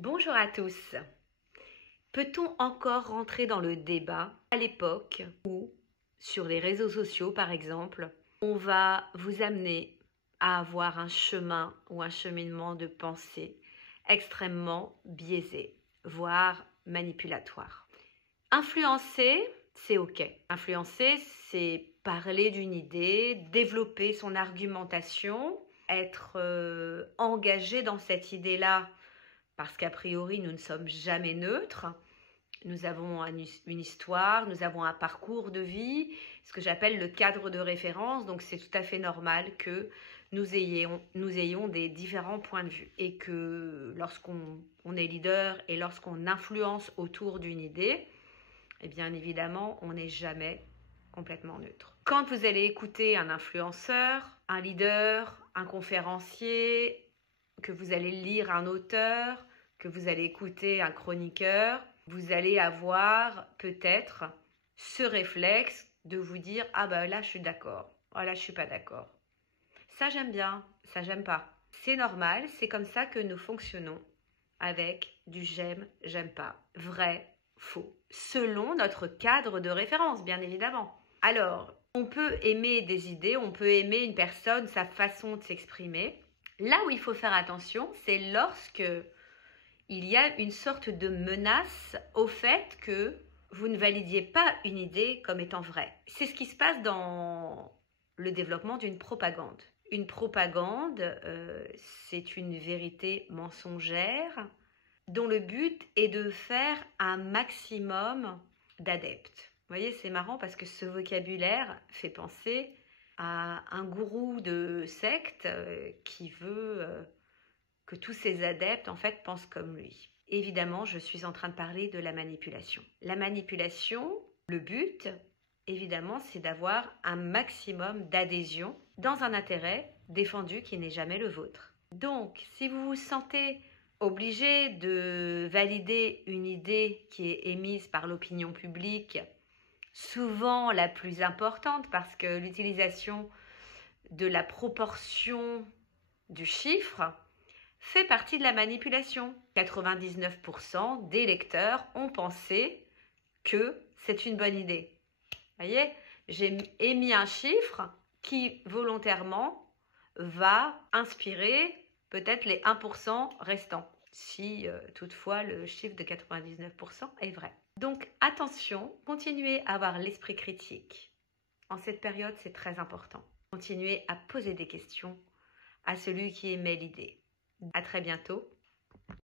Bonjour à tous. Peut-on encore rentrer dans le débat à l'époque où, sur les réseaux sociaux par exemple, on va vous amener à avoir un chemin ou un cheminement de pensée extrêmement biaisé, voire manipulatoire. Influencer, c'est OK. Influencer, c'est parler d'une idée, développer son argumentation, être engagé dans cette idée-là parce qu'a priori, nous ne sommes jamais neutres. Nous avons une histoire, nous avons un parcours de vie, ce que j'appelle le cadre de référence. Donc, c'est tout à fait normal que nous ayons des différents points de vue. Et que lorsqu'on est leader et lorsqu'on influence autour d'une idée, eh bien évidemment, on n'est jamais complètement neutre. Quand vous allez écouter un influenceur, un leader, un conférencier, que vous allez lire un auteur, que vous allez écouter un chroniqueur, vous allez avoir peut-être ce réflexe de vous dire « Ah ben là, je suis d'accord. Ah là, je suis pas d'accord. Ça, j'aime bien. Ça, j'aime pas. » C'est normal, c'est comme ça que nous fonctionnons avec du j'aime, j'aime pas. Vrai, faux. Selon notre cadre de référence, bien évidemment. Alors, on peut aimer des idées, on peut aimer une personne, sa façon de s'exprimer. Là où il faut faire attention, c'est lorsque il y a une sorte de menace au fait que vous ne validiez pas une idée comme étant vraie. C'est ce qui se passe dans le développement d'une propagande. Une propagande, c'est une vérité mensongère dont le but est de faire un maximum d'adeptes. Vous voyez, c'est marrant parce que ce vocabulaire fait penser à un gourou de secte qui veut que tous ses adeptes en fait pensent comme lui. Évidemment, je suis en train de parler de la manipulation. La manipulation, le but, évidemment, c'est d'avoir un maximum d'adhésion dans un intérêt défendu qui n'est jamais le vôtre. Donc, si vous vous sentez obligé de valider une idée qui est émise par l'opinion publique, souvent la plus importante parce que l'utilisation de la proportion du chiffre fait partie de la manipulation. 99% des lecteurs ont pensé que c'est une bonne idée. Vous voyez, j'ai émis un chiffre qui volontairement va inspirer peut-être les 1% restants, si toutefois le chiffre de 99% est vrai. Donc attention, continuez à avoir l'esprit critique. En cette période, c'est très important. Continuez à poser des questions à celui qui émet l'idée. À très bientôt.